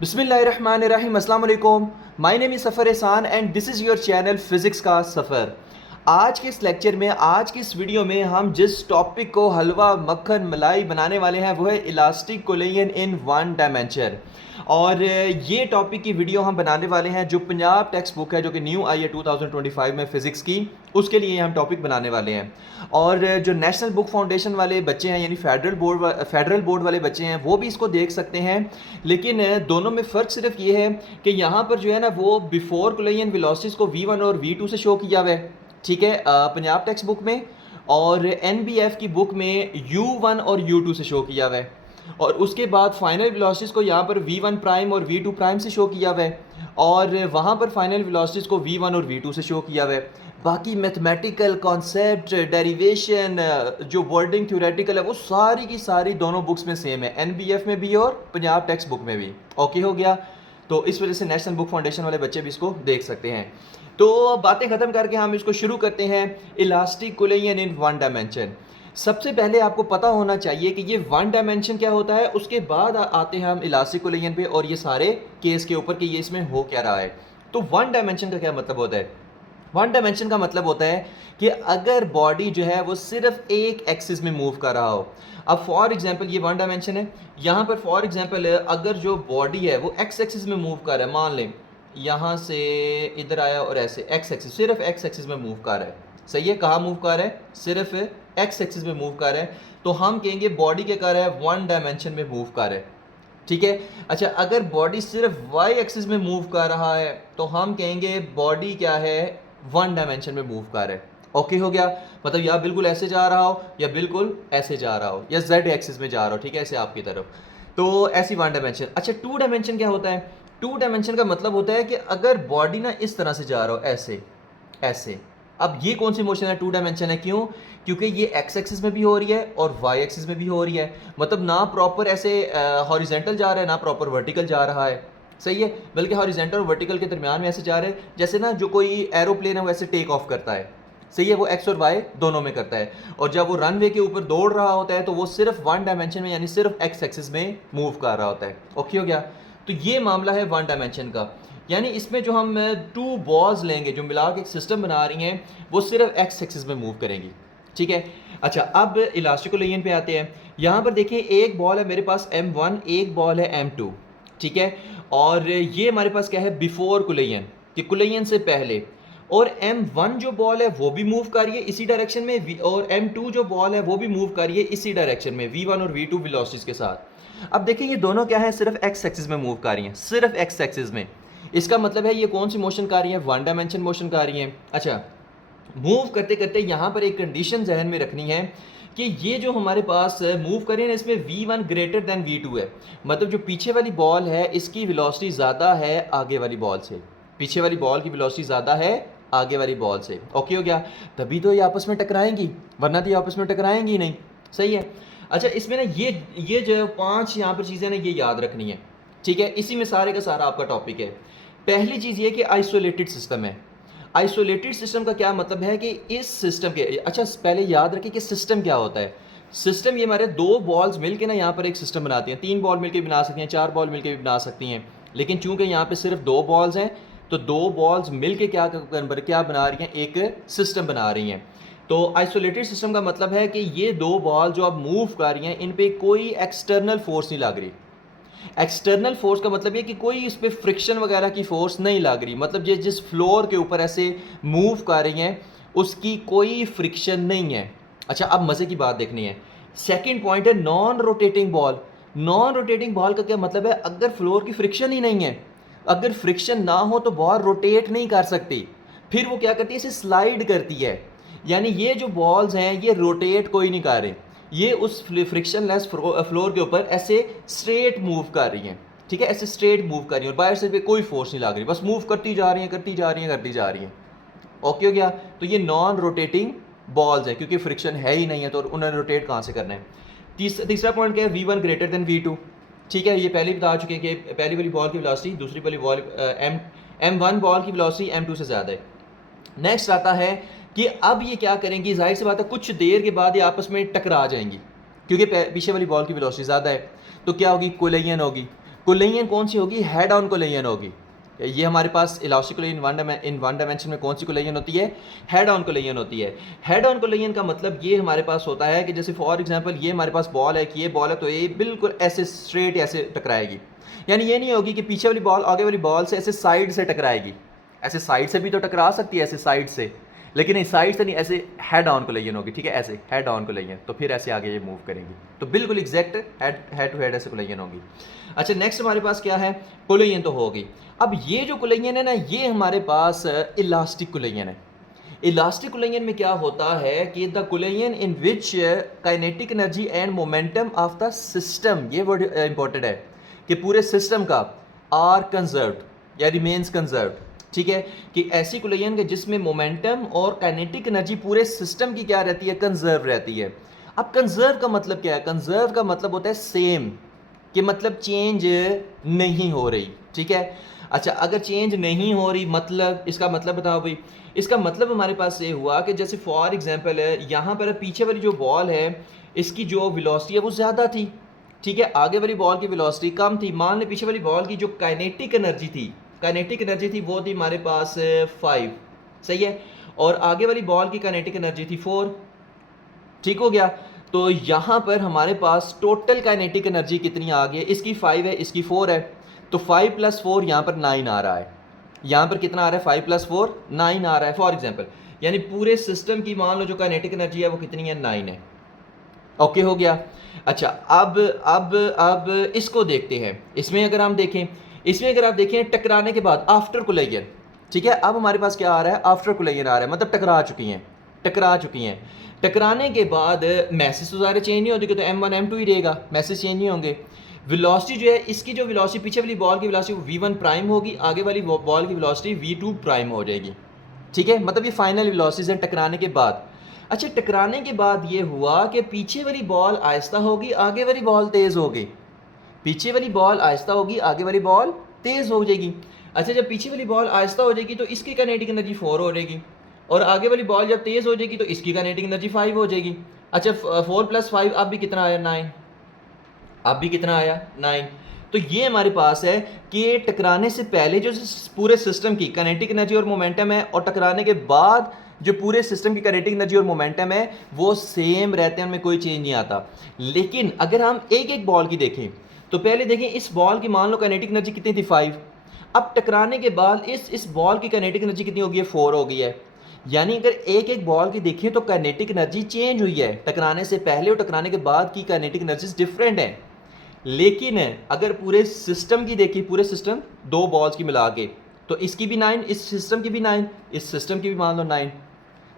बिस्मिल्लाहिर्रहमानिर्रहीम अस्सलाम वालेकुम। माय नेम इज़ सफ़र एहसान and this is your channel physics का सफ़र। आज के इस लेक्चर में, आज की इस वीडियो में हम जिस टॉपिक को हलवा मक्खन मलाई बनाने वाले हैं वो है elastic collision in one dimension. और ये टॉपिक की वीडियो हम बनाने वाले हैं जो पंजाब टेक्स्ट बुक है जो कि न्यू आई है 2025 में फ़िज़िक्स की, उसके लिए हम टॉपिक बनाने वाले हैं। और जो नेशनल बुक फाउंडेशन वाले बच्चे हैं यानी फेडरल बोर्ड वाले बच्चे हैं वो भी इसको देख सकते हैं। लेकिन दोनों में फ़र्क सिर्फ ये है कि यहाँ पर जो है ना वो बिफोर कोलिजन वेलोसिटीज़ को v1 और v2 से शो किया हुआ है, ठीक है, पंजाब टेक्स्ट बुक में। और एनबीएफ की बुक में u1 और u2 से शो किया हुआ है। और उसके बाद फाइनल वेलोसिटीज़ को यहाँ पर v1 प्राइम और v2 प्राइम से शो किया हुआ है, और वहाँ पर फाइनल वेलोसिटीज़ को v1 और v2 से शो किया हुआ है। बाकी मैथमेटिकल कॉन्सेप्ट, डेरिवेशन, जो वर्डिंग थ्योरेटिकल है वो सारी की सारी दोनों बुक्स में सेम है, एनबीएफ में भी और पंजाब टेक्स्ट बुक में भी। ओके हो गया। तो इस वजह से नेशनल बुक फाउंडेशन वाले बच्चे भी इसको देख सकते हैं। तो बातें ख़त्म करके हम इसको शुरू करते हैं। Elastic collision in one dimension. सबसे पहले आपको पता होना चाहिए कि ये वन डायमेंशन क्या होता है, उसके बाद आते हैं हम इलास्टिक कोलिजन पे और ये सारे केस के ऊपर कि ये इसमें हो क्या रहा है। तो वन डायमेंशन का क्या मतलब होता है? वन डायमेंशन का मतलब होता है कि अगर बॉडी जो है वो सिर्फ एक एक्सिस में मूव कर रहा हो। अब फॉर एग्जांपल ये वन डायमेंशन है, यहाँ पर फॉर एग्जांपल अगर जो बॉडी है वो एक्स एक्सिस में मूव कर रहा है, मान लें यहाँ से इधर आया और ऐसे एक्स एक्सिस, सिर्फ एक्स एक्सिस में मूव कर रहा है, सही है। कहाँ मूव कर रहा है? सिर्फ एक्स एक्सिस में मूव कर रहा है, तो हम कहेंगे बॉडी क्या कर रहा है? वन डायमेंशन में मूव कर रहा है, ठीक है। अच्छा, अगर बॉडी सिर्फ वाई एक्सिस में मूव कर रहा है तो हम कहेंगे बॉडी क्या है? वन डायमेंशन में मूव कर रहा है। ओके हो गया। मतलब या बिल्कुल ऐसे जा रहा हो या बिल्कुल ऐसे जा रहा हो या जेड एक्सिस में जा रहा हो, ठीक है, ऐसे आपकी तरफ। तो ऐसी वन डायमेंशन। अच्छा, टू डायमेंशन क्या होता है? टू डायमेंशन का मतलब होता है कि अगर बॉडी ना इस तरह से जा रहा हो, ऐसे ऐसे। अब ये कौन सी मोशन है? टू डायमेंशन है। क्यों? क्योंकि ये एक्स एक्सिस में भी हो रही है और वाई एक्सिस में भी हो रही है। मतलब ना प्रॉपर ऐसे हॉरिजेंटल जा रहा है ना प्रॉपर वर्टिकल जा रहा है, सही है, बल्कि हॉरिजेंटल और वर्टिकल के दरमियान में ऐसे जा रहे हैं जैसे ना जो कोई एरोप्लेन है वो ऐसे टेक ऑफ करता है, सही है, वो एक्स और वाई दोनों में करता है। और जब वो रनवे के ऊपर दौड़ रहा होता है तो वो सिर्फ वन डायमेंशन में यानी सिर्फ एक्स एक्सिस में मूव कर रहा होता है। ओके हो गया। तो ये मामला है वन डायमेंशन का। यानी इसमें जो हम टू बॉल्स लेंगे जो मिला के एक सिस्टम बना रही हैं वो सिर्फ एक्स एक्सिस में मूव करेंगी, ठीक है। अच्छा, अब इलास्टिक कोलिजन पे आते हैं। यहाँ पर देखिए एक बॉल है मेरे पास m1, एक बॉल है m2, ठीक है। और ये हमारे पास क्या है? बिफोर कोलिजन, कि कोलिजन से पहले। और m1 जो बॉल है वो भी मूव कर रही है इसी डायरेक्शन में, और m2 जो बॉल है वो भी मूव कर रही है इसी डायरेक्शन में, v1 और v2 वेलोसिटीज के साथ। अब देखिए ये दोनों क्या है? सिर्फ एक्स एक्सिस में मूव कर रही हैं, सिर्फ एक्स एक्सिस में। इसका मतलब है ये कौन सी मोशन कर रही है? वन डायमेंशन मोशन कर रही हैं। अच्छा, मूव करते करते यहाँ पर एक कंडीशन जहन में रखनी है कि ये जो हमारे पास मूव कर रहे हैं इसमें v1 ग्रेटर देन v2 है। मतलब जो पीछे वाली बॉल है इसकी वेलोसिटी ज़्यादा है आगे वाली बॉल से, पीछे वाली बॉल की वेलोसिटी ज़्यादा है आगे वाली बॉल से। ओके हो गया। तभी तो ये आपस में टकराएंगी, वरना तो ये आपस में टकराएंगी नहीं, सही है। अच्छा, इसमें ना ये जो पांच यहाँ पर चीज़ें ना ये याद रखनी है, ठीक है। इसी में सारे का सारा आपका टॉपिक है। पहली चीज़ ये कि आइसोलेटेड सिस्टम है। आइसोलेटेड सिस्टम का क्या मतलब है कि इस सिस्टम के, अच्छा पहले याद रखिए कि सिस्टम क्या होता है। सिस्टम ये हमारे दो बॉल्स मिलके ना यहाँ पर एक सिस्टम बनाती हैं, तीन बॉल मिलके भी बना सकती हैं, चार बॉल मिलके भी बना सकती हैं। लेकिन चूंकि यहाँ पे सिर्फ दो बॉल्स हैं तो दो बॉल्स मिलके क्या बना रही हैं? एक सिस्टम बना रही हैं। तो आइसोलेटेड सिस्टम का मतलब है कि ये दो बॉल जो अब मूव कर रही हैं इन पे कोई एक्सटर्नल फोर्स नहीं लग रही। एक्सटर्नल फोर्स का मतलब ये कि कोई इस पर फ्रिक्शन वगैरह की फोर्स नहीं लग रही। मतलब ये जिस फ्लोर के ऊपर ऐसे मूव कर रही हैं उसकी कोई फ्रिक्शन नहीं है। अच्छा, अब मज़े की बात देखनी है। सेकंड पॉइंट है non rotating ball. Non rotating ball का क्या मतलब है? अगर फ्लोर की फ्रिक्शन ही नहीं है, अगर फ्रिक्शन ना हो तो बॉल रोटेट नहीं कर सकती, फिर वो क्या करती है? इसे स्लाइड करती है। यानी ये जो बॉल्स हैं ये रोटेट कोई नहीं कर रहे, ये उस फ्रिक्शन लेस फ्लोर के ऊपर ऐसे स्ट्रेट मूव कर रही हैं, ठीक है, ऐसे स्ट्रेट मूव कर रही हैं और बाहर से भी कोई फोर्स नहीं लग रही, बस मूव करती जा रही हैं करती जा रही हैं करती जा रही हैं। ओके हो गया। तो ये नॉन रोटेटिंग बॉल्स है क्योंकि फ्रिक्शन है ही नहीं है तो उन्होंने रोटेट कहाँ से करना है। तीसरा पॉइंट क्या है? v1 ग्रेटर देन v2, ठीक है। ये पहले बता चुके हैं कि पहली वाली बॉल की वेलोसिटी दूसरी वाली बॉल m1 बॉल की वेलोसिटी m2 से ज़्यादा है। नेक्स्ट आता है कि अब ये क्या करेंगी? जाहिर सी बात है कुछ देर के बाद ये आपस में टकरा जाएंगी क्योंकि पीछे वाली बॉल की वेलोसिटी ज़्यादा है, तो क्या होगी? कोलिजन होगी। कोलिजन कौन सी होगी, हेड ऑन कोलिजन होगी। ये हमारे पास elastic collision in one dimension में कौन सी कोलिजन होती है, हेड ऑन कोलिजन होती है। हेड ऑन कोलिजन का मतलब ये हमारे पास होता है कि जैसे फॉर एग्जांपल ये हमारे पास बॉल है कि ये बॉल है तो ये बिल्कुल ऐसे स्ट्रेट ऐसे टकराएगी, यानी ये नहीं होगी कि पीछे वाली बॉल आगे वाली बॉल से ऐसे साइड से टकराएगी। ऐसे साइड से भी तो टकरा सकती है, ऐसे साइड से, लेकिन इस साइड से नहीं, ऐसे हेड ऑन कोलिजन होगी, ठीक है, ऐसे हेड ऑन कोलिजन, तो फिर ऐसे आगे ये मूव करेंगी, तो बिल्कुल एग्जैक्ट हेड टू हेड ऐसे कोलिजन होगी। अच्छा नेक्स्ट हमारे पास क्या है, कोलिजन तो होगी। अब ये जो कोलिजन है ना, ये हमारे पास इलास्टिक कोलिजन है। इलास्टिक कोलिजन में क्या होता है कि the collision in which kinetic energy and momentum of the system, ये वर्ड इंपॉर्टेंट है कि पूरे सिस्टम का आर कंजर्व्ड या रिमेन्स कंजर्व्ड, ठीक है, कि ऐसी कोलिजन के जिसमें मोमेंटम और काइनेटिक एनर्जी पूरे सिस्टम की क्या रहती है, कंजर्व रहती है। अब कंजर्व का मतलब क्या है, कंजर्व का मतलब होता है सेम, कि मतलब चेंज नहीं हो रही, ठीक है। अच्छा अगर चेंज नहीं हो रही मतलब इसका मतलब बताओ भाई, इसका मतलब हमारे पास ये हुआ कि जैसे फॉर एग्जांपल है यहाँ पर पीछे वाली जो बॉल है इसकी जो वेलोसिटी है वो ज़्यादा थी, ठीक है, आगे वाली बॉल की वेलोसिटी कम थी। मान लें पीछे वाली बॉल की जो काइनेटिक एनर्जी थी वो थी हमारे पास 5, सही है, और आगे वाली बॉल की काइनेटिक एनर्जी थी 4, ठीक हो गया। तो यहाँ पर हमारे पास टोटल काइनेटिक एनर्जी कितनी आ गई है, इसकी 5 है, इसकी 4 है, तो 5 + 4 यहाँ पर 9 आ रहा है। यहाँ पर कितना आ रहा है, 5 + 4 9 आ रहा है फॉर एग्जांपल, यानी पूरे सिस्टम की मान लो जो काइनेटिक एनर्जी है वो कितनी है, 9 है। ओके हो गया। अच्छा अब इसको देखते हैं, इसमें अगर हम देखें, इसमें अगर आप देखें टकराने के बाद आफ्टर कोलिजन, ठीक है, अब हमारे पास क्या आ रहा है, आफ्टर कोलिजन आ रहा है, मतलब टकरा चुकी हैं। टकराने के बाद मैसेज तो ज़ाहिर चेंज नहीं होगी, तो M1 M2 ही रहेगा, मैसेज चेंज नहीं होंगे। वेलोसिटी जो है इसकी, जो वेलोसिटी पीछे वाली बॉल की वेलोसिटी V1 प्राइम होगी, आगे वाली बॉल की वेलोसिटी V2 प्राइम हो जाएगी, ठीक है, मतलब ये फाइनल वेलोसिटीज हैं टकराने के बाद। अच्छा टकराने के बाद ये हुआ कि पीछे वाली बॉल आहिस्ता होगी, आगे वाली बॉल तेज़ होगी, पीछे वाली बॉल आहिस्ता होगी, आगे वाली बॉल तेज़ हो जाएगी। अच्छा जब पीछे वाली बॉल आहिस्ता हो जाएगी तो इसकी काइनेटिक एनर्जी 4 हो जाएगी, और आगे वाली बॉल जब तेज़ हो जाएगी तो इसकी काइनेटिक एनर्जी 5 हो जाएगी। अच्छा 4 + 5 अब भी कितना आया, 9, अब भी कितना आया, 9। तो ये हमारे पास है कि टकराने से पहले जो पूरे सिस्टम की काइनेटिक एनर्जी और मोमेंटम है, और टकराने के बाद जो पूरे सिस्टम की काइनेटिक एनर्जी और मोमेंटम है वो सेम रहते हैं, उनमें कोई चेंज नहीं आता। लेकिन अगर हम एक एक बॉल की देखें तो पहले देखें इस बॉल की मान लो काइनेटिक एनर्जी कितनी थी, 5, अब टकराने के बाद इस बॉल की काइनेटिक एनर्जी कितनी हो गई है, 4 हो गई है। यानी अगर एक एक बॉल की देखें तो काइनेटिक एनर्जी चेंज हुई है, टकराने से पहले और टकराने के बाद की काइनेटिक एनर्जीज डिफरेंट है। लेकिन अगर पूरे सिस्टम की देखिए, पूरे सिस्टम 2 बॉल्स की मिला के, तो इसकी भी 9, इस सिस्टम की भी 9, इस सिस्टम की भी मान लो 9।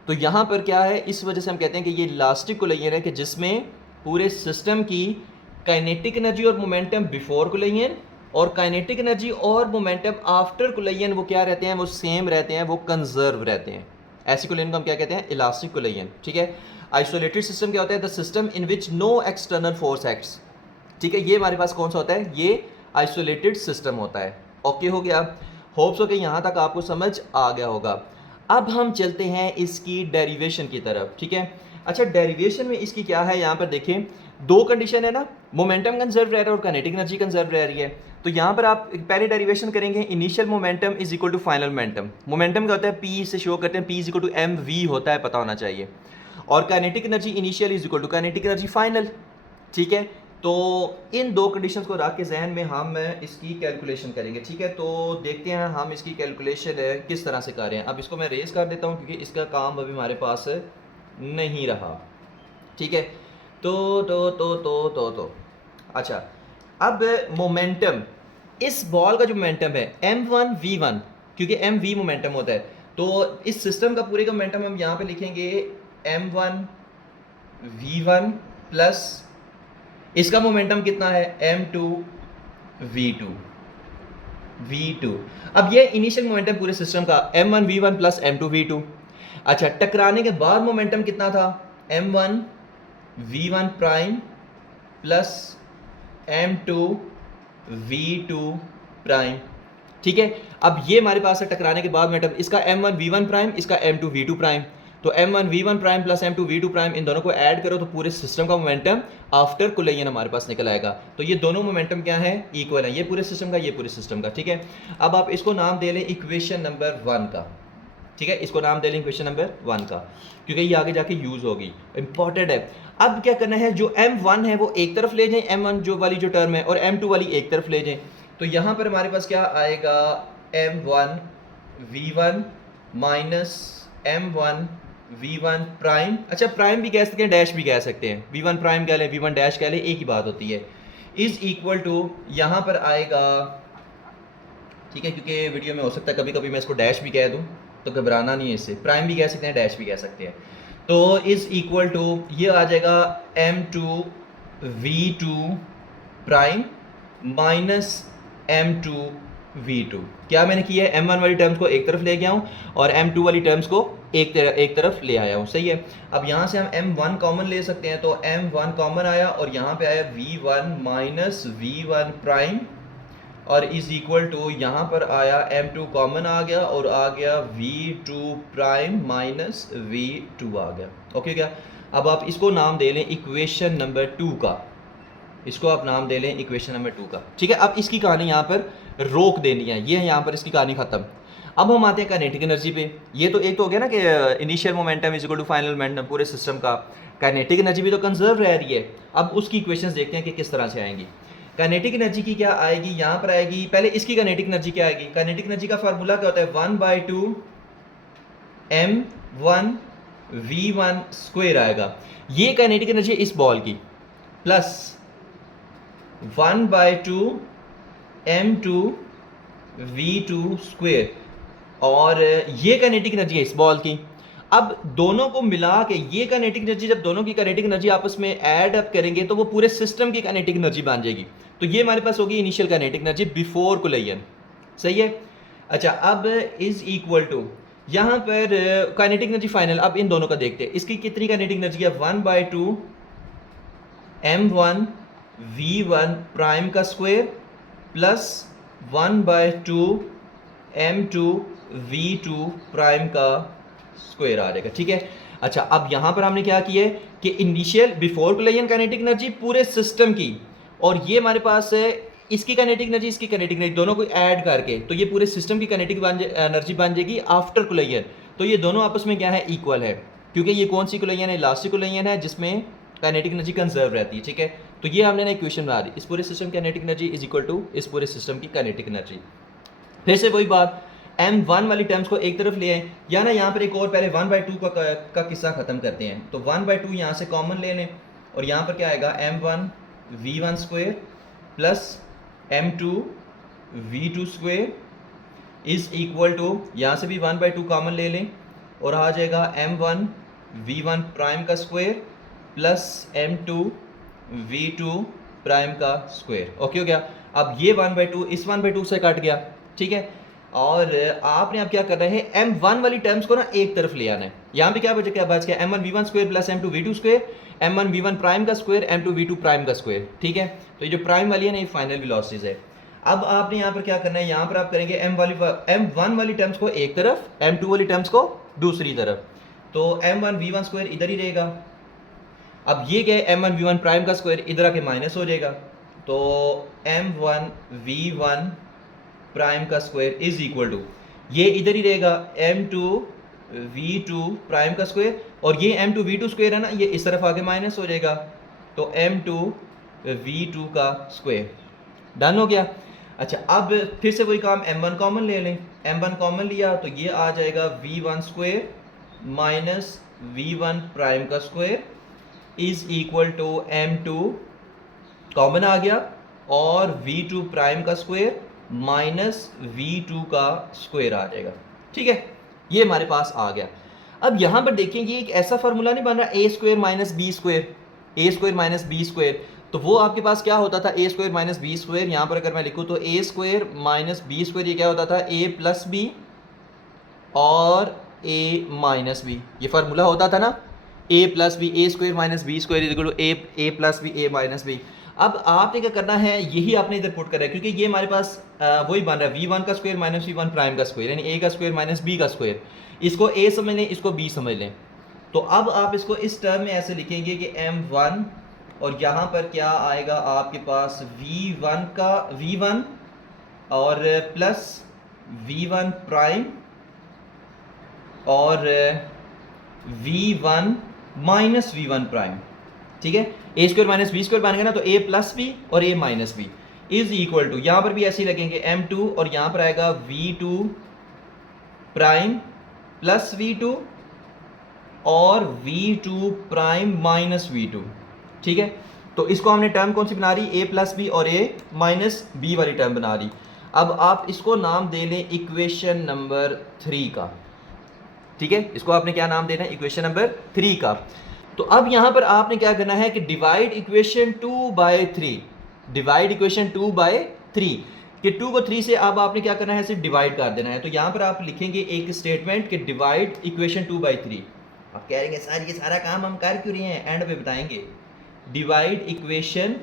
तो यहाँ पर क्या है, इस वजह से हम कहते हैं कि ये इलास्टिक कोलिजन है कि जिसमें पूरे सिस्टम की काइनेटिक एनर्जी और मोमेंटम बिफोर कोलिजन और काइनेटिक एनर्जी और मोमेंटम आफ्टर कोलिजन वो क्या रहते हैं, वो सेम रहते हैं, वो कंजर्व रहते हैं। ऐसी कोलिजन को हम क्या कहते हैं, इलास्टिक कोलिजन, ठीक है। आइसोलेटेड सिस्टम क्या होता है, the system in which no external force acts, ठीक है, ये हमारे पास कौन सा होता है, ये आइसोलेटेड सिस्टम होता है। ओके हो गया, होप्स हो कि यहाँ तक आपको समझ आ गया होगा। अब हम चलते हैं इसकी डेरिवेशन की तरफ, ठीक है। अच्छा डेरिवेशन में इसकी क्या है, यहाँ पर देखें 2 कंडीशन है ना, मोमेंटम कंजर्व रह रहा है और काइनेटिक एनर्जी कंजर्व रह रही है। तो यहाँ पर आप पहले डेरिवेशन करेंगे, initial momentum is equal to final momentum. Momentum क्या होता है, P से शो करते हैं, P is equal to mv होता है, पता होना चाहिए। और kinetic energy initial is equal to kinetic energy final, ठीक है। तो इन 2 कंडीशंस को रख के जहन में हम इसकी कैलकुलेशन करेंगे, ठीक है। तो देखते हैं हम इसकी कैलकुलेशन किस तरह से कर रहे हैं। अब इसको मैं रेज कर देता हूँ क्योंकि इसका काम अभी हमारे पास नहीं रहा, ठीक है। तो अच्छा अब मोमेंटम, इस बॉल का जो मोमेंटम है m1 v1, क्योंकि mv मोमेंटम होता है, तो इस सिस्टम का पूरे का मोमेंटम हम यहाँ पे लिखेंगे m1 v1 प्लस इसका मोमेंटम कितना है, m2 v2। अब ये इनिशियल मोमेंटम पूरे सिस्टम का m1 v1 plus m2 v2। अच्छा टकराने के बाद मोमेंटम कितना था, m1 v1 prime plus m2 v2 prime, ठीक है। अब ये हमारे पास है टकराने के बाद मोमेंटम, इसका m1 v1 प्राइम, इसका m2 v2 प्राइम। तो m1 v1 prime plus m2 v2 prime, इन दोनों को ऐड करो तो पूरे सिस्टम का मोमेंटम आफ्टर कोलिजन हमारे पास निकल आएगा। तो ये दोनों मोमेंटम क्या है, इक्वल है, ये पूरे सिस्टम का, ये पूरे सिस्टम का। ठीक है, अब आप इसको नाम दे लें इक्वेशन नंबर 1 का। ठीक है, इसको नाम दे लें इक्वेशन नंबर 1 का, क्योंकि ये आगे जाके यूज होगी, इंपॉर्टेंट है। अब क्या करना है, जो m1 है वो एक तरफ ले जाएं, m1 जो वाली जो टर्म है, और m2 वाली एक तरफ ले जाएं। तो यहाँ पर हमारे पास क्या आएगा, m1 v1 minus m1 v1 prime, अच्छा प्राइम भी कह सकते हैं, डैश भी कह सकते हैं, v1 प्राइम कह लें, v1 डैश कह लें, एक ही बात होती है, इज इक्वल टू यहाँ पर आएगा। ठीक है, क्योंकि वीडियो में हो सकता है कभी कभी मैं इसको डैश भी कह दूँ, तो घबराना नहीं है इससे, प्राइम भी कह सकते हैं, डैश भी कह सकते हैं। तो इज इक्वल टू ये आ जाएगा m2 v2 prime minus m2 v2। क्या मैंने किया है, m1 वाली टर्म्स को एक तरफ ले गया हूँ और m2 वाली टर्म्स को एक तरफ ले आया हूँ। सही है, अब यहाँ से हम m1 कॉमन ले सकते हैं, तो m1 कॉमन आया और यहाँ पे आया v1 माइनस v1 प्राइम, और इज इक्वल टू यहाँ पर आया m2 कॉमन आ गया और आ गया v2 प्राइम माइनस v2 आ गया। ओके क्या, अब आप इसको नाम दे लें इक्वेशन नंबर 2 का, इसको आप नाम दे लें इक्वेशन नंबर 2 का। ठीक है, अब इसकी कहानी यहाँ पर रोक देनी है, ये यहाँ पर इसकी कहानी खत्म। अब हम आते हैं काइनेटिक एनर्जी पे। ये तो एक तो हो गया ना कि initial momentum is equal to final momentum पूरे सिस्टम का, काइनेटिक एनर्जी भी तो कंजर्व रह रही है। अब उसकी इक्वेशंस देखते हैं कि किस तरह से आएंगी। काइनेटिक एनर्जी की क्या आएगी, यहाँ पर आएगी, पहले इसकी काइनेटिक एनर्जी क्या आएगी, काइनेटिक एनर्जी का फार्मूला क्या होता है, 1/2 m1 v1 स्क्वायर आएगा, ये काइनेटिक एनर्जी इस बॉल की, प्लस 1/2 m2 v2 स्क्वायर, और ये काइनेटिक एनर्जी है इस बॉल की। अब दोनों को मिला के ये काइनेटिक एनर्जी, जब दोनों की काइनेटिक एनर्जी आपस में ऐड अप करेंगे तो वो पूरे सिस्टम की काइनेटिक एनर्जी बन जाएगी। तो ये हमारे पास होगी initial kinetic energy before collision. सही है, अच्छा अब इज इक्वल टू यहाँ पर काइनेटिक एनर्जी फाइनल। अब इन दोनों का देखते हैं, इसकी कितनी काइनेटिक एनर्जी है, 1/2 m1 v1 प्राइम का square plus 1/2 m2 v2 prime का स्क्वायर आ जाएगा। ठीक है, अच्छा अब यहां पर हमने क्या किया है कि initial before collision kinetic energy पूरे सिस्टम की, और ये हमारे पास है इसकी काइनेटिक एनर्जी, इसकी काइनेटिक एनर्जी, दोनों को ऐड करके तो ये पूरे सिस्टम की काइनेटिक एनर्जी बन जाएगी आफ्टर कोलिजन। तो ये दोनों आपस में क्या है, इक्वल है, क्योंकि ये कौन सी कोलिजन है, इलास्टिक कोलिजन है, जिसमें काइनेटिक एनर्जी कंजर्व रहती है। ठीक है, तो ये हमने ना इक्वेशन बना दी, इस पूरे सिस्टम की kinetic energy is equal to इस पूरे सिस्टम की काइनेटिक एनर्जी। फिर से वही बात, m1 वाली टर्म्स को एक तरफ ले आए, या ना यहाँ पर एक और पहले 1/2 का किस्सा ख़त्म करते हैं। तो 1/2 यहाँ से कॉमन ले लें और यहाँ पर क्या आएगा, m1 v1 square plus m2 v2 square is equal to, यहाँ से भी 1/2 कॉमन ले लें और आ जाएगा m1 v1 प्राइम का square plus m2 v2 prime का स्क्वायर। ओके हो गया, अब ये 1/2 इस 1/2 से कट गया। ठीक है, और आपने अब क्या करना है, m1 वाली टर्म्स को ना एक तरफ ले आना है। यहाँ पे क्या बच गया, m1 v1 square plus m2 v2 square, m1 v1 prime का स्क्वायर, m2 v2 प्राइम का स्क्वायर। ठीक है, तो ये जो प्राइम वाली है ना, ये फाइनल वेलोसिटीज है। अब आपने यहाँ पर क्या करना है, यहाँ पर आप करेंगे m1 वाली टर्म्स को एक तरफ, m2 वाली टर्म्स को दूसरी तरफ। तो m1 v1 स्क्वायर इधर ही रहेगा। अब ये क्या है, m1 v1 प्राइम का स्क्वायर इधर आके माइनस हो जाएगा, तो m1 v1 प्राइम का स्क्वायर इज इक्वल टू, ये इधर ही रहेगा, m2 v2 प्राइम का स्क्वायर, और ये m2 v2 स्क्वायर है ना, ये इस तरफ आके माइनस हो जाएगा, तो m2 v2 का स्क्वायर। डन हो गया। अच्छा अब फिर से वही काम, m1 कॉमन ले लें, m1 कॉमन लिया तो ये आ जाएगा v1 square minus v1 prime का square is equal to m2 common आ गया और v2 प्राइम का स्क्वायर माइनस v2 का स्क्वायर आ जाएगा। ठीक है, ये हमारे पास आ गया। अब यहाँ पर देखेंगे एक ऐसा फार्मूला नहीं बन रहा, a square minus B square, a square minus B square. तो वो आपके पास क्या होता था, a square minus B square, यहाँ पर अगर मैं लिखूँ तो a square minus B square, ये क्या होता था, a प्लस बी और a माइनस बी, ये फार्मूला होता था ना, a plus B, a square minus B square is equal to a plus B a minus B. अब आपने क्या करना है, यही आपने इधर पुट करना है, क्योंकि ये हमारे पास वही बन रहा है, v1 का स्क्वायर माइनस v1 प्राइम का स्क्वायर, यानी a का स्क्वायर माइनस b का स्क्वायर। इसको a समझ लें, इसको b समझ लें। तो अब आप इसको इस टर्म में ऐसे लिखेंगे कि m1 और यहाँ पर क्या आएगा आपके पास v1 का v1 और प्लस v1 प्राइम और v1 माइनस v1 प्राइम, ठीक है। A square minus B square बनेगा ना, तो a प्लस बी और a minus B is equal to, यहां पर भी ऐसे ही लगेंगे m2 और यहां पर आएगा v2 प्राइम प्लस v2 और v2 प्राइम माइनस v2, ठीक है। तो इसको हमने टर्म कौन सी बना रही, a प्लस बी और a माइनस बी वाली टर्म बना रही। अब आप इसको नाम दे लें इक्वेशन नंबर 3 का, ठीक है। इसको आपने क्या नाम देना है, इक्वेशन नंबर 3 का। तो अब यहां पर आपने क्या करना है कि डिवाइड इक्वेशन 2/3, डिवाइड इक्वेशन 2/3 कि 2 को 3 से अब आपने क्या करना है, सिर्फ डिवाइड कर देना है। तो यहां पर आप लिखेंगे एक स्टेटमेंट कि डिवाइड इक्वेशन 2/3। आप कह रहे हैं सर ये सारा काम हम कर क्यों रहे हैं, एंड पे बताएंगे। डिवाइड इक्वेशन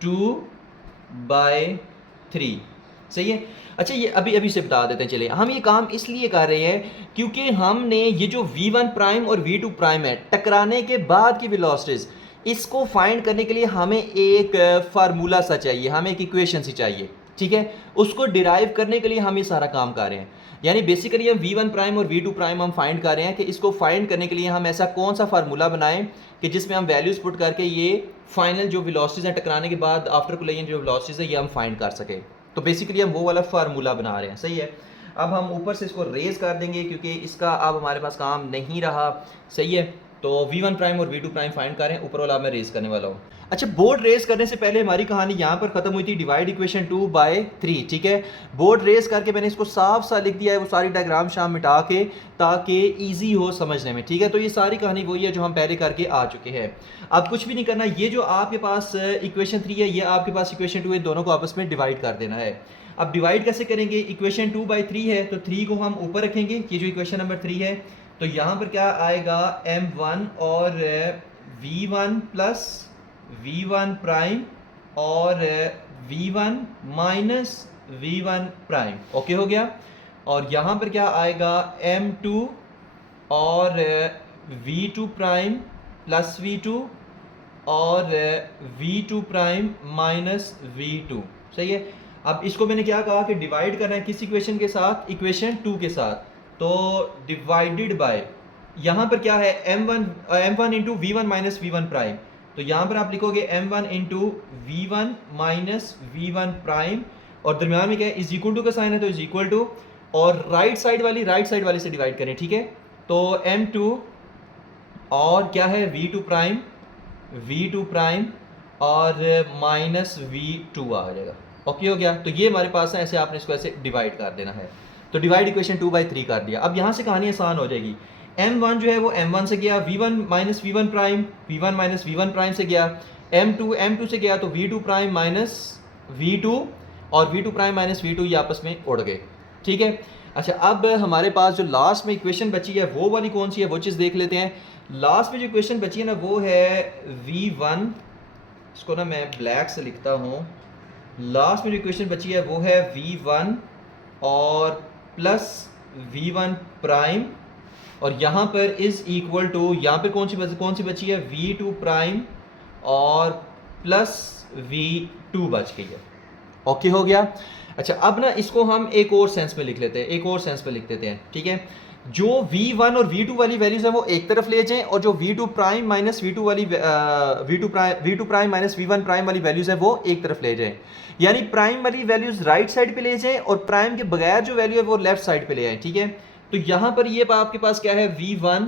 2/3, सही है। अच्छा ये अभी से बता देते हैं, चलिए हम ये काम इसलिए कर रहे हैं क्योंकि हमने ये जो v1 प्राइम और v2 प्राइम है टकराने के बाद की वेलोसिटीज, इसको फाइंड करने के लिए हमें एक फार्मूला सा चाहिए, हमें एक इक्वेशन सी चाहिए, ठीक है। उसको डिराइव करने के लिए हम ये सारा काम कर रहे हैं। यानी बेसिकली हम v1 प्राइम और v2 प्राइम हम फाइंड कर रहे हैं कि इसको फाइंड करने के लिए हम ऐसा कौन सा फार्मूला बनाएं कि जिसमें हम वैल्यूज पुट करके ये फाइनल जो वेलोसिटीज हैं टकराने के बाद आफ्टर कोलिजन जो वेलोसिटीज है ये हम फाइंड कर सके। तो बेसिकली हम वो वाला फार्मूला बना रहे हैं, सही है। अब हम ऊपर से इसको रेज कर देंगे क्योंकि इसका अब हमारे पास काम नहीं रहा, सही है। तो v1 प्राइम और v2 प्राइम फाइंड करें, ऊपर वाला मैं रेज करने वाला हूँ। अच्छा बोर्ड रेज करने से पहले हमारी कहानी यहाँ पर खत्म हुई थी डिवाइड इक्वेशन 2/3, ठीक है। बोर्ड रेज करके मैंने इसको साफ सा लिख दिया है, वो सारी डायग्राम शाम मिटा के, ताकि ईजी हो समझने में, ठीक है। तो ये सारी कहानी वही है जो हम पहले करके आ चुके हैं। अब कुछ भी नहीं करना, ये जो आपके पास इक्वेशन 3 है, ये आपके पास इक्वेशन 2 है, दोनों को आपस में डिवाइड कर देना है। अब डिवाइड कैसे करेंगे, इक्वेशन 2/3 है तो 3 को हम ऊपर रखेंगे, ये जो इक्वेशन नंबर 3 है। तो यहाँ पर क्या आएगा m1 और v1 प्लस v1 प्राइम और v1 minus v1 prime, okay हो गया। और यहाँ पर क्या आएगा m2 और v2 प्राइम प्लस v2 और v2 प्राइम माइनस v2, सही है। अब इसको मैंने क्या कहा कि डिवाइड करना है किस इक्वेशन के साथ, इक्वेशन 2 के साथ। तो डिवाइडेड बाय, यहाँ पर क्या है m1 into V1 minus V1 prime. तो यहाँ पर आप लिखोगे m1 into V1 minus V1 prime और दरम्यान में क्या है, इज इक्वल टू का साइन है तो इज इक्वल टू, और राइट साइड वाली से डिवाइड करें, ठीक है। तो m2 और क्या है v2 प्राइम और माइनस v2 आ जाएगा, ओके हो गया। तो ये हमारे पास है, ऐसे आपने इसको ऐसे डिवाइड कर देना है। तो डिवाइड इक्वेशन 2/3 कर दिया। अब यहाँ से कहानी आसान हो जाएगी। m1 जो है वो m1 से गया, v1 माइनस v1 प्राइम से गया, m2 से गया, तो v2 प्राइम माइनस v2 और v2 प्राइम माइनस v2 ये आपस में उड़ गए, ठीक है। अच्छा अब हमारे पास जो लास्ट में इक्वेशन बची है वो वाली कौन सी है, वो चीज़ देख लेते हैं। लास्ट में जो इक्वेशन बची है ना वो है v1, इसको ना मैं ब्लैक से लिखता हूँ। लास्ट में जो इक्वेशन बची है वो है v1 और प्लस v1 प्राइम और यहाँ पर इज इक्वल टू, यहाँ पर कौन सी बची है, v2 प्राइम और प्लस v2 बच गई है, ओके हो गया। अच्छा अब ना इसको हम एक और सेंस में लिख लेते हैं, ठीक है। जो v1 और v2 वाली वैल्यूज है वो एक तरफ ले जाएं और जो v2 प्राइम माइनस v2 वाली v2 prime minus v1 prime वाली वैल्यूज है वो एक तरफ ले जाएं। यानी प्राइम वाली वैल्यूज राइट साइड पे ले जाएं और प्राइम के बगैर जो वैल्यू है वो लेफ्ट साइड पे ले आए, ठीक है। तो यहाँ पर ये आपके पास क्या है v1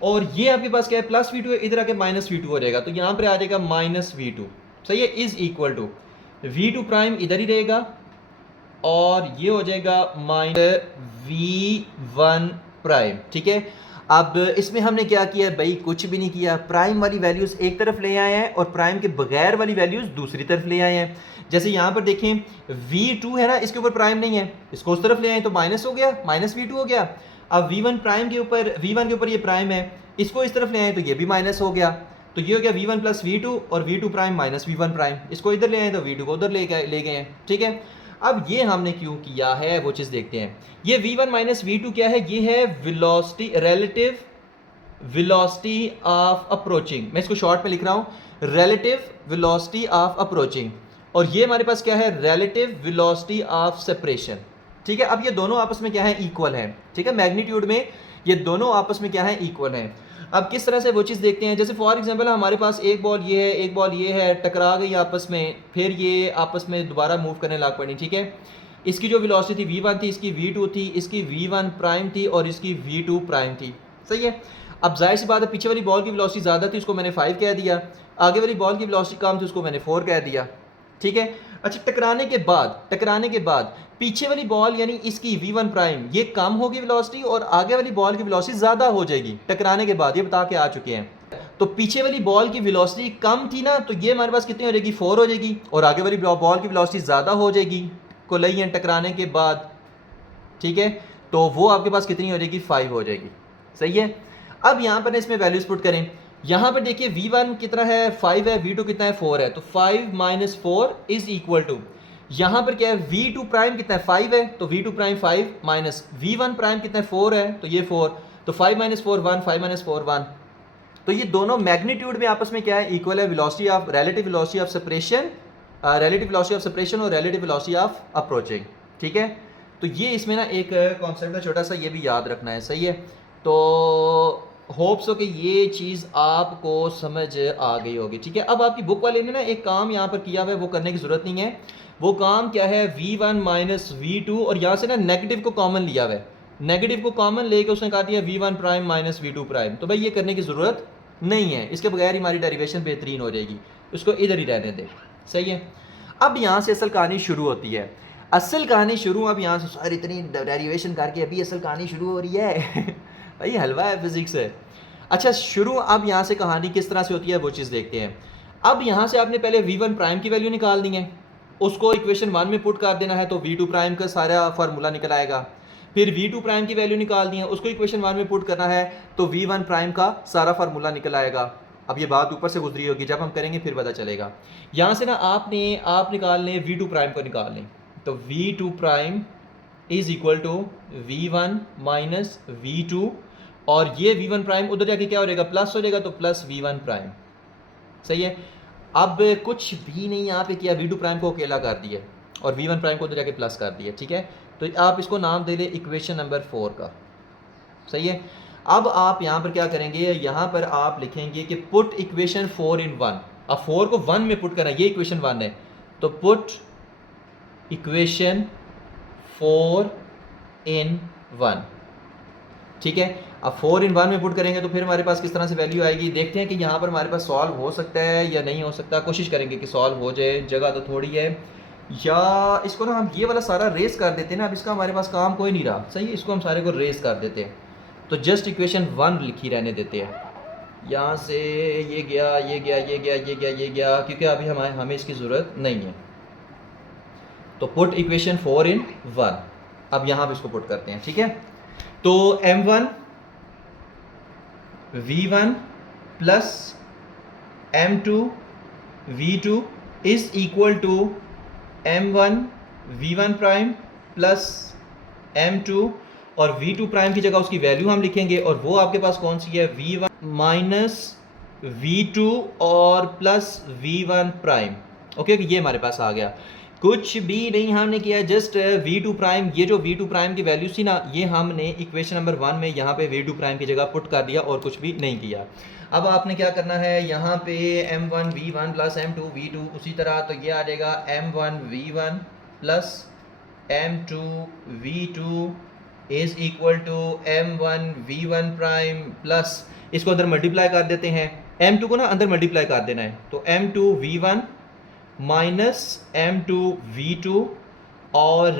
और ये आपके पास क्या है प्लस v2 है, इधर आके माइनस v2 हो जाएगा, तो यहाँ पर आ जाएगा माइनस v2, सही है, is equal to v2 prime इधर ही रहेगा और ये हो जाएगा माइनस v1 प्राइम, ठीक है। अब इसमें हमने क्या किया भाई, कुछ भी नहीं किया, प्राइम वाली वैल्यूज एक तरफ ले आए हैं और प्राइम के बगैर वाली वैल्यूज दूसरी तरफ ले आए हैं। जैसे यहाँ पर देखें v2 है ना, इसके ऊपर प्राइम नहीं है, इसको उस तरफ ले आए तो माइनस हो गया, माइनस v2 हो गया। अब v1 के ऊपर ये प्राइम है, इसको इस तरफ ले आए तो ये भी माइनस हो गया, तो ये हो गया v1 प्लस v2 और v2 prime minus v1 prime, इसको इधर ले आए तो v2 को उधर ले गए हैं, ठीक है। अब ये हमने क्यों किया है वो चीज़ देखते हैं। ये v1 माइनस v2 क्या है, ये है velocity, relative velocity of approaching, मैं इसको शॉर्ट में लिख रहा हूँ, रिलेटिव वेलोसिटी ऑफ अप्रोचिंग, और ये हमारे पास क्या है, रिलेटिव वेलोसिटी ऑफ सेपरेशन। ठीक है, अब ये दोनों आपस में क्या है, इक्वल है। ठीक है, मैग्नीट्यूड में ये दोनों आपस में क्या है, इक्वल है। अब किस तरह से वो चीज़ देखते हैं, जैसे फॉर एग्जांपल हमारे पास एक बॉल ये है, एक बॉल ये है, टकरा गई आपस में, फिर ये आपस में दोबारा मूव करने लग पड़ी। ठीक है, इसकी जो वेलोसिटी थी v1 थी, इसकी v2 थी, इसकी v1 प्राइम थी और इसकी v2 प्राइम थी। सही है, अब जाहिर सी बात है पीछे वाली बॉल की वेलोसिटी ज़्यादा थी, उसको मैंने 5 कह दिया, आगे वाली बॉल की वेलोसिटी कम थी, उसको मैंने 4 कह दिया। ठीक है, अच्छा टकराने के बाद पीछे वाली बॉल यानी इसकी v1 प्राइम ये कम होगी वेलोसिटी और आगे वाली बॉल की वेलोसिटी ज़्यादा हो जाएगी टकराने के बाद, ये बता के आ चुके हैं। तो पीछे वाली बॉल की वेलोसिटी कम थी ना, तो ये हमारे पास कितनी हो जाएगी, 4 हो जाएगी, और आगे वाली बॉल की वेलोसिटी ज़्यादा हो जाएगी कोलैन टकराने के बाद। ठीक है, तो वो आपके पास कितनी हो जाएगी, 5 हो जाएगी। सही है, अब यहाँ पर इसमें वैल्यूज पुट करें, यहाँ पर देखिए v1 कितना है, 5 है, v2 कितना है, 4 है, तो 5 माइनस 4 इज इक्वल टू, यहाँ पर क्या है, v2 प्राइम कितना है, 5 है, तो v2 prime 5 minus v1 prime कितना है, 4 है, तो ये 4, तो 5 माइनस 4 1, 5 माइनस 4 1, तो ये दोनों मैग्नीट्यूड में आपस में क्या है, इक्वल है, velocity of relative velocity of separation, relative velocity of separation और रिलेटिव वेलोसिटी ऑफ अप्रोचिंग। ठीक है, तो ये इसमें ना एक कॉन्सेप्ट है छोटा सा, ये भी याद रखना है। सही है, तो होप्स हो कि ये चीज़ आपको समझ आ गई होगी। ठीक है, अब आपकी बुक वाले ने ना एक काम यहाँ पर किया हुआ है, वो करने की ज़रूरत नहीं है। वो काम क्या है, v1 माइनस v2, और यहाँ से ना नेगेटिव को कॉमन लिया हुआ है, नेगेटिव को कॉमन लेके उसने कहा दिया v1 prime minus v2 prime. तो भाई ये करने की ज़रूरत नहीं है, इसके बगैर ही हमारी डेरिवेशन बेहतरीन हो जाएगी, उसको इधर ही रहने दें। सही है, अब यहाँ से असल कहानी शुरू होती है, असल कहानी शुरू, अब यहाँ से सर इतनी डेरिवेशन करके अभी असल कहानी शुरू हो रही है भाई हलवा है, फिजिक्स है। अच्छा शुरू, अब यहाँ से कहानी किस तरह से होती है वो चीज़ देखते हैं। अब यहाँ से आपने पहले v1 प्राइम की वैल्यू निकाल दी है, उसको इक्वेशन 1 में पुट कर देना है, तो v2 प्राइम का सारा फार्मूला निकल आएगा। फिर v2 प्राइम की वैल्यू निकाल दी है, उसको इक्वेशन 1 में पुट करना है, तो v1 प्राइम का सारा फार्मूला निकल आएगा। अब ये बात ऊपर से गुजरी होगी, जब हम करेंगे फिर पता चलेगा। यहाँ से ना आप निकाल लें v2 प्राइम को निकाल लें, तो v2 prime is equal to v1 minus v2, और ये v1 प्राइम उधर जाके क्या हो जाएगा, प्लस हो जाएगा, तो प्लस v1 प्राइम। सही है, अब कुछ भी नहीं यहाँ पे किया, v2 प्राइम को अकेला कर दिया और v1 प्राइम को उधर जाके प्लस कर दिया। ठीक है, तो आप इसको नाम दे दें इक्वेशन नंबर 4 का। सही है, अब आप यहाँ पर क्या करेंगे, यहाँ पर आप लिखेंगे कि पुट इक्वेशन 4 इन 1। अब 4 को 1 में पुट करना, ये इक्वेशन 1 है, तो पुट इक्वेशन 4 इन 1। ठीक है, अब 4 इन 1 में पुट करेंगे तो फिर हमारे पास किस तरह से वैल्यू आएगी, देखते हैं कि यहाँ पर हमारे पास सॉल्व हो सकता है या नहीं हो सकता। कोशिश करेंगे कि सॉल्व हो जाए, जगह तो थोड़ी है, या इसको ना हम ये वाला सारा रेस कर देते हैं ना, अब इसका हमारे पास काम कोई नहीं रहा। सही है, इसको हम सारे को रेस कर देते हैं, तो जस्ट इक्वेशन 1 लिखी रहने देते हैं। यहाँ से ये गया, ये गया, ये गया, ये गया, ये गया, क्योंकि अभी हमें इसकी ज़रूरत नहीं है। तो पुट इक्वेशन 4 इन 1, अब यहाँ पर इसको पुट करते हैं। ठीक है, तो m1 v1 plus m2 v2 is equal to m1 v1 prime plus m2, और v2 प्राइम की जगह उसकी वैल्यू हम लिखेंगे, और वो आपके पास कौन सी है, v1 माइनस v2 और प्लस v1 प्राइम। ओके, ये हमारे पास आ गया, कुछ भी नहीं हमने किया, जस्ट v2 प्राइम, ये जो v2 प्राइम की वैल्यू थी ना, ये हमने इक्वेशन नंबर 1 में यहाँ पे v2 प्राइम की जगह पुट कर दिया और कुछ भी नहीं किया। अब आपने क्या करना है, यहाँ पे m1 v1 plus m2 v2, उसी तरह तो ये आ जाएगा m1 v1 plus m2 v2 is equal to m1 v1 prime plus, इसको अंदर मल्टीप्लाई कर देते हैं, m2 को ना अंदर मल्टीप्लाई कर देना है, तो m2 v1 minus m2 v2 और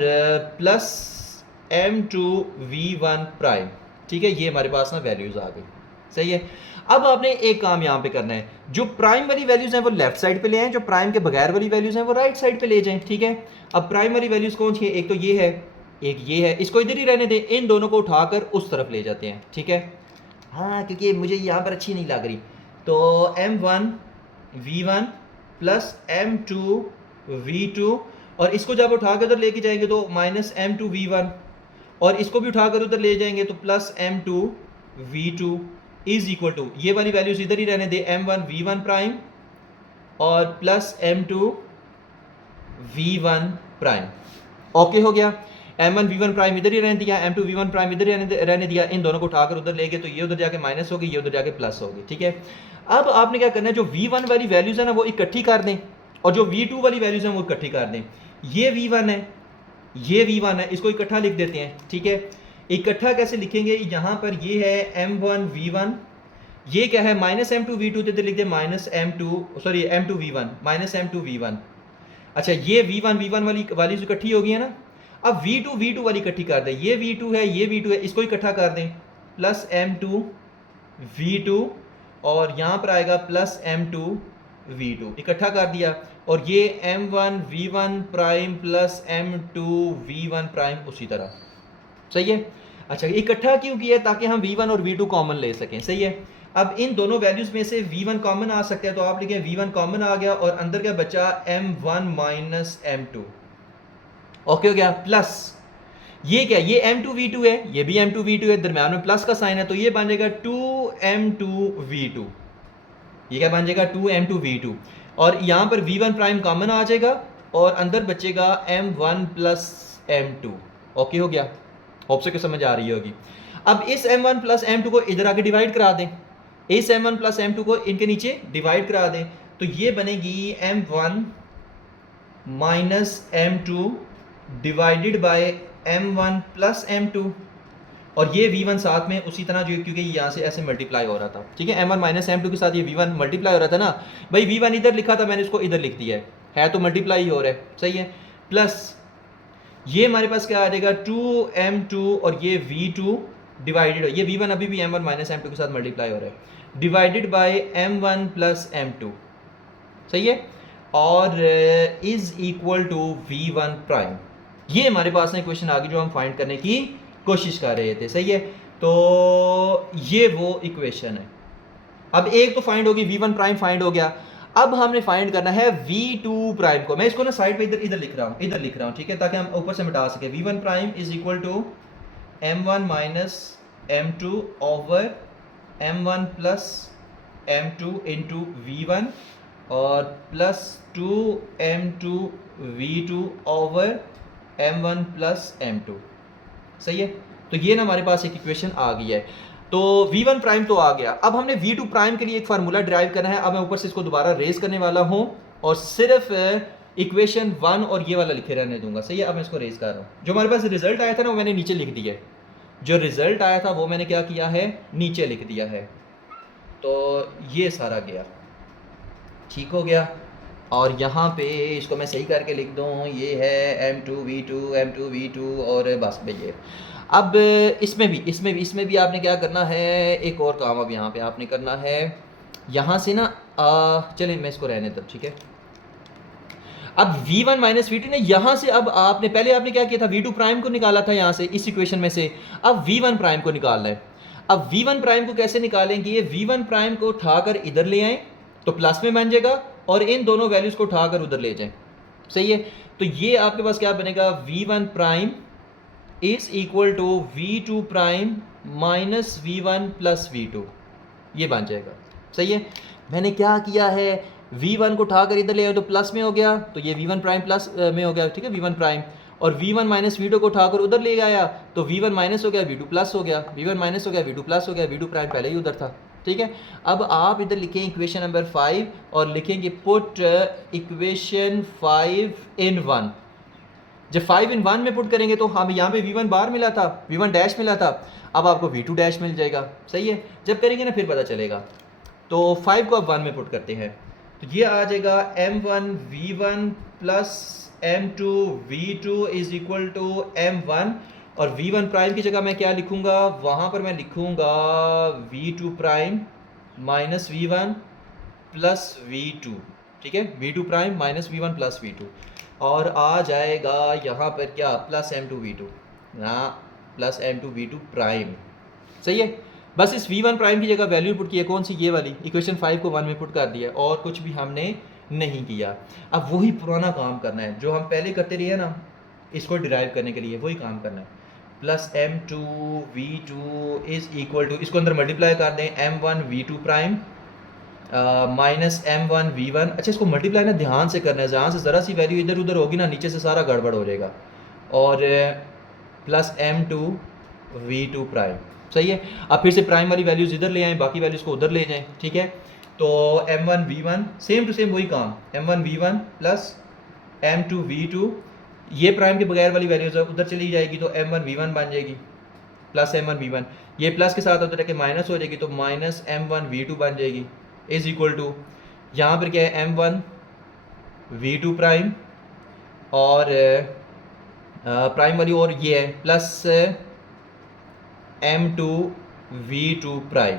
प्लस m2 v1 प्राइम। ठीक है, ये हमारे पास ना वैल्यूज़ आ गई। सही है, अब आपने एक काम यहाँ पे करना है, जो प्राइम वाली वैल्यूज़ हैं वो लेफ्ट साइड पे ले आएं, जो प्राइम के बगैर वाली वैल्यूज़ हैं वो राइट साइड पे ले जाएं। ठीक है, अब प्राइम वाली वैल्यूज़ कौन सी है, एक तो ये है, एक ये है, इसको इधर ही रहने दें, इन दोनों को उठाकर उस तरफ ले जाते हैं। ठीक है, हाँ, क्योंकि मुझे यहाँ पर अच्छी नहीं लग रही, तो m1 v1 plus m2 v2, और इसको जब उठा कर उधर लेके जाएंगे तो माइनस m2 v1, और इसको भी उठाकर उधर ले जाएंगे तो plus m2 v2 is equal to, ये वाली वैल्यूज इधर ही रहने दे, m1 v1 प्राइम और plus m2 v1 prime. Okay हो गया, m1 v1 प्राइम इधर ही रहने दिया, m2 v1 प्राइम इधर ही रहने दिया, इन दोनों को उठाकर उधर ले गए तो ये उधर जाके माइनस होगी, ये उधर जाके प्लस होगी। ठीक है, अब आपने क्या करना है, जो v1 वाली वैल्यूज है ना वो इकट्ठी कर दें और जो v2 वाली वैल्यूज हैं वो इकट्ठी कर दें। ये v1 है, ये v1 है, इसको इकट्ठा लिख देते हैं। ठीक है, इकट्ठा कैसे लिखेंगे, यहाँ पर ये है m1 v1, ये क्या है माइनस m2 v2, तो इधर लिख दे minus m2 v1 minus m2 v1। अच्छा, ये v1 v1 वाली वैल्यूज इकट्ठी हो गई है ना, अब v2 वाली इकट्ठी कर दें, ये v2 है, ये v2 है, इसको इकट्ठा कर दें, प्लस m2 v2 और यहाँ पर आएगा प्लस m2 v2, इकट्ठा कर दिया, और ये m1 v1 prime plus m2 v1 prime उसी तरह। सही है। अच्छा, इकट्ठा क्यों किया, ताकि हम v1 और v2 कॉमन ले सकें। सही है, अब इन दोनों वैल्यूज में से v1 कॉमन आ सकता है, तो आप लिखें v1 कॉमन आ गया और अंदर क्या बचा m1 माइनस m2। ओके हो गया, प्लस ये क्या, ये m2 v2 है, ये भी m2 v2 है, दरम्यान में प्लस का साइन है, तो ये बन जाएगा 2m2 v2, ये क्या बन जाएगा 2m2 v2, और यहाँ पर v1 प्राइम कॉमन आ जाएगा और अंदर बचेगा m1 प्लस m2। ओके हो गया, होप से समझ आ रही होगी। अब इस m1 प्लस m2 को इधर आके डिवाइड करा दें, इस m1 प्लस m2 को इनके नीचे डिवाइड करा दें, तो ये बनेगी m1 minus m2 divided by m1 plus m2, और ये v1 साथ में उसी तरह जो, क्योंकि यहाँ से ऐसे मल्टीप्लाई हो रहा था। ठीक है, m1 माइनस m2 के साथ ये v1 मल्टीप्लाई हो रहा था ना भाई, v1 इधर लिखा था मैंने, इसको इधर लिख दिया है तो मल्टीप्लाई ही हो रहा है। सही है, प्लस ये हमारे पास क्या आ जाएगा 2m2 और ये v2 डिवाइडेड, ये v1 अभी भी m1 माइनस m2 के साथ मल्टीप्लाई हो रहा है, divided by m1 plus m2। सही है, और is equal to v1 prime. ये हमारे पास ना क्वेश्चन आ गई जो हम फाइंड करने की कोशिश कर रहे थे। सही है, तो ये वो इक्वेशन है। अब एक तो फाइंड होगी, v1 प्राइम फाइंड हो गया, अब हमने फाइंड करना है v2 प्राइम को। मैं इसको ना साइड पे इधर लिख रहा हूँ, ठीक है, ताकि हम ऊपर से मिटा सके। v1 prime is equal to m1 minus m2 over m1 plus m2 into v1 और plus 2m2 v2 over m1 plus m2। सही है, तो ये ना हमारे पास एक इक्वेशन आ गई है। तो v1 प्राइम तो आ गया, अब हमने v2 प्राइम के लिए एक फार्मूला ड्राइव करना है। अब मैं ऊपर से इसको दोबारा रेज करने वाला हूँ और सिर्फ इक्वेशन 1 और ये वाला लिखे रहने दूंगा। सही है, अब मैं इसको रेज कर रहा हूँ। जो हमारे पास रिजल्ट आया था ना वो मैंने नीचे लिख दिया है, जो रिजल्ट आया था वो मैंने क्या किया है, नीचे लिख दिया है। तो ये सारा गया, ठीक हो गया। और यहाँ पे इसको मैं सही करके लिख दूँ, ये है m2 v2 और बस भैया। अब इसमें भी आपने क्या करना है, एक और काम अब यहाँ पे आपने करना है, यहाँ से ना चलिए मैं इसको रहने दूँ, ठीक है। अब v1 माइनस v2 ने यहाँ से, अब आपने पहले क्या किया था, v2 प्राइम को निकाला था यहाँ से इस इक्वेशन में से, अब v1 प्राइम को निकालना है। अब v1 प्राइम को कैसे निकालेंगे, ये v1 प्राइम को उठाकर इधर ले आएँ तो प्लस में बन जाएगा, और इन दोनों वैल्यूज को उठाकर उधर ले जाएं। सही है, तो ये आपके पास क्या बनेगा, v1 prime is equal to v2 prime minus v1 plus v2, ये बन जाएगा। सही है, मैंने क्या किया है, v1 को उठाकर इधर ले आए तो प्लस में हो गया, तो ये v1 प्राइम प्लस में हो गया। ठीक है, v1 प्राइम, और v1 माइनस v2 को उठाकर उधर ले आया तो v1 माइनस हो गया, v2 प्लस हो गया, v1 माइनस हो गया, v2 प्लस हो गया, v2 प्राइम पहले ही उधर था। ठीक है, अब आप इधर लिखें इक्वेशन नंबर 5 और लिखेंगे पुट इक्वेशन 5 इन 1। जब 5 इन 1 में पुट करेंगे तो हम यहाँ पे v1 बार मिला था, v1 डैश मिला था, अब आपको v2 डैश मिल जाएगा। सही है, जब करेंगे ना फिर पता चलेगा। तो 5 को अब 1 में पुट करते हैं, तो ये आ जाएगा m1 v1 plus m2 v2 is equal to m1, और v1 प्राइम की जगह मैं क्या लिखूंगा, वहाँ पर मैं लिखूंगा v2 prime minus v1 plus v2। ठीक है, v2 prime minus v1 plus v2, और आ जाएगा यहाँ पर क्या, प्लस m2 v2, हाँ प्लस m2 v2 प्राइम। सही है, बस इस v1 प्राइम की जगह वैल्यू पुट की है, कौन सी, ये वाली, इक्वेशन 5 को 1 में पुट कर दिया, और कुछ भी हमने नहीं किया। अब वही पुराना काम करना है जो हम पहले करते रहे ना, इसको डिराइव करने के लिए वही काम करना है। Plus M2 V2 is equal to, इसको अंदर मल्टीप्लाई कर दें, M1 V2 prime minus M1 V1। अच्छा, इसको मल्टीप्लाई ना ध्यान से करना है, जहाँ से ज़रा सी वैल्यू इधर उधर होगी ना, नीचे से सारा गड़बड़ हो जाएगा। और प्लस M2 V2 प्राइम, सही है। अब फिर से प्राइम वाली वैल्यूज़ इधर ले आएँ, बाकी वैल्यूज़ को उधर ले जाएँ, ठीक है। तो M1 V1 same to same वही काम, M1 V1 plus M2 V2, ये प्राइम के बगैर वाली वैल्यूज़ उधर चली जाएगी तो M1 V1 बन जाएगी, प्लस M1 V1, ये प्लस के साथ उधर के माइनस हो जाएगी तो माइनस M1 V2 बन जाएगी, इज़ इक्वल टू, यहाँ पर क्या है M1 V2 प्राइम और प्राइम वाली और ये है प्लस M2 V2 प्राइम,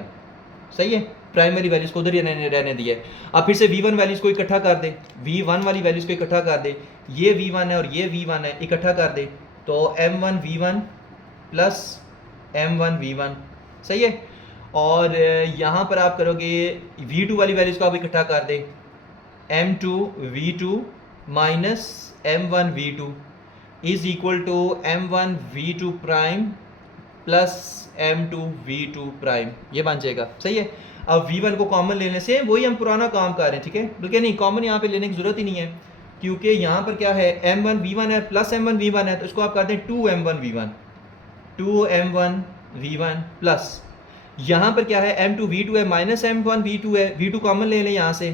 सही है। प्राइमरी वैल्यूज़ को उधर ही रहने दिया है। अब फिर से V1 वैल्यूज़ को इकट्ठा कर दें, V1 वाली वैल्यूज़ को इकट्ठा कर दें, ये V1 है और ये V1 है, इकट्ठा कर दें तो M1 V1 plus M1 V1, सही है। और यहाँ पर आप करोगे V2 वाली वैल्यूज़ को आप इकट्ठा कर दें, M2 V2 minus M1 V2 is equal to M1 V2 prime plus M2 V2 prime, ये बन जाएगा, सही है। अब V1 को कॉमन लेने से वही हम पुराना काम कर रहे हैं, ठीक है। बल्कि नहीं, कॉमन यहाँ पे लेने की ज़रूरत ही नहीं है, क्योंकि यहाँ पर क्या है, M1 V1 है प्लस M1 V1 है, तो इसको आप करते हैं 2M1 V1, 2M1 V1 plus यहाँ पर क्या है, M2 V2 है माइनस M1 V2 है, V2 कॉमन ले लें यहाँ से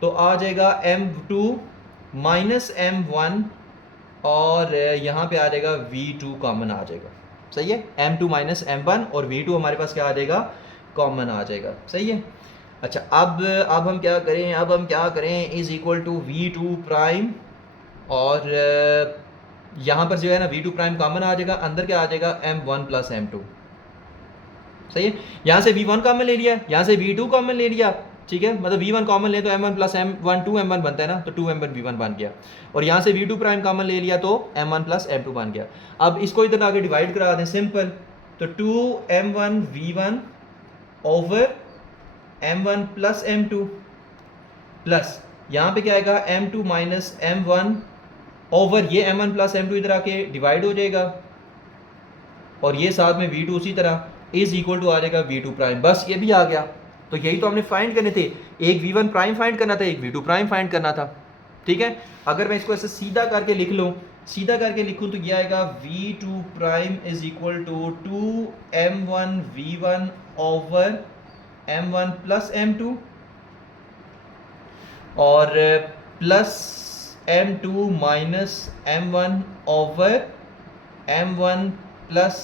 तो आ जाएगा M2 माइनस M1 और यहाँ पे आ जाएगा V2 कॉमन आ जाएगा, सही है। M2 माइनस M1 और V2 हमारे पास क्या आ जाएगा, कॉमन आ जाएगा, सही है। अच्छा, अब हम क्या करें, is equal to V2 prime और यहाँ पर जो है ना V2 प्राइम कॉमन आ जाएगा, अंदर क्या आ जाएगा M1 प्लस M2, सही है। यहाँ से V1 कॉमन ले लिया, यहाँ से V2 कॉमन ले लिया, ठीक है। मतलब V1 कॉमन ले तो M1 प्लस M1 2M1 बनता है ना, तो 2M1 V1 बन गया। और यहाँ से V2 प्राइम कॉमन ले लिया तो M1 प्लस M2 बन गया। अब इसको इधर आगे डिवाइड करा दें, सिंपल, तो 2M1 V1 over M1 plus M2 plus यहाँ पे क्या आएगा M2 माइनस M1 ओवर ये M1 प्लस M2 इधर आके डिवाइड हो जाएगा और ये साथ में V2 उसी तरह इज इक्वल टू आ जाएगा V2 प्राइम। बस ये भी आ गया। तो यही तो हमने फाइंड करने थे, एक V1 प्राइम फाइंड करना था, एक V2 प्राइम फाइंड करना था, ठीक है। अगर मैं इसको ऐसे सीधा करके लिखूं तो ये आएगा V2 prime is equal to 2M1 V1 over M1 plus M2 और plus M2 minus M1 over M1 plus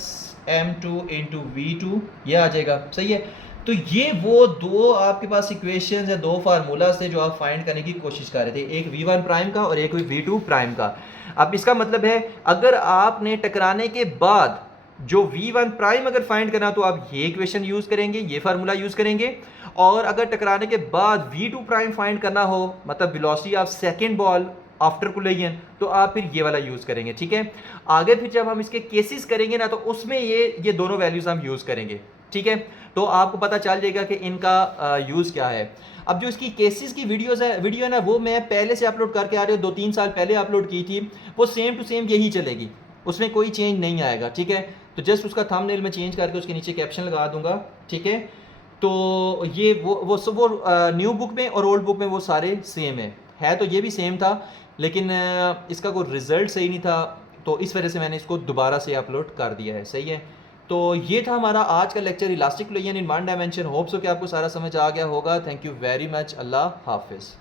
M2 into V2, ये आ जाएगा, सही है। तो ये वो दो आपके पास इक्वेशंस है, दो फार्मूलाज थे जो आप फाइंड करने की कोशिश कर रहे थे, एक V1 प्राइम का और एक V2 प्राइम का। अब इसका मतलब है अगर आपने टकराने के बाद जो V1 प्राइम अगर फाइंड करना तो आप ये इक्वेशन यूज़ करेंगे, ये फार्मूला यूज़ करेंगे। और अगर टकराने के बाद V2 प्राइम फाइंड करना हो, मतलब velocity of second ball after collision, तो आप फिर ये वाला यूज़ करेंगे, ठीक है। आगे फिर जब हम इसके केसेस करेंगे ना तो उसमें ये दोनों वैल्यूज़ हम यूज़ करेंगे, ठीक है। तो आपको पता चल जाएगा कि इनका यूज़ क्या है। अब जो इसकी केसेस की वीडियो है ना, वो मैं पहले से अपलोड करके आ रही हूँ, 2-3 साल पहले अपलोड की थी, वो सेम टू सेम यही चलेगी, उसमें कोई चेंज नहीं आएगा, ठीक है। तो जस्ट उसका थंबनेल में चेंज करके उसके नीचे कैप्शन लगा दूंगा, ठीक है। तो ये वो न्यू बुक में और ओल्ड बुक में वो सारे सेम है तो ये भी सेम था, लेकिन इसका कोई रिज़ल्ट सही नहीं था, तो इस वजह से मैंने इसको दोबारा से अपलोड कर दिया है, सही है। तो ये था हमारा आज का lecture, elastic collision in one dimension. Hopes हो कि आपको सारा समझ आ गया होगा। Thank you very much. Allah हाफिज़।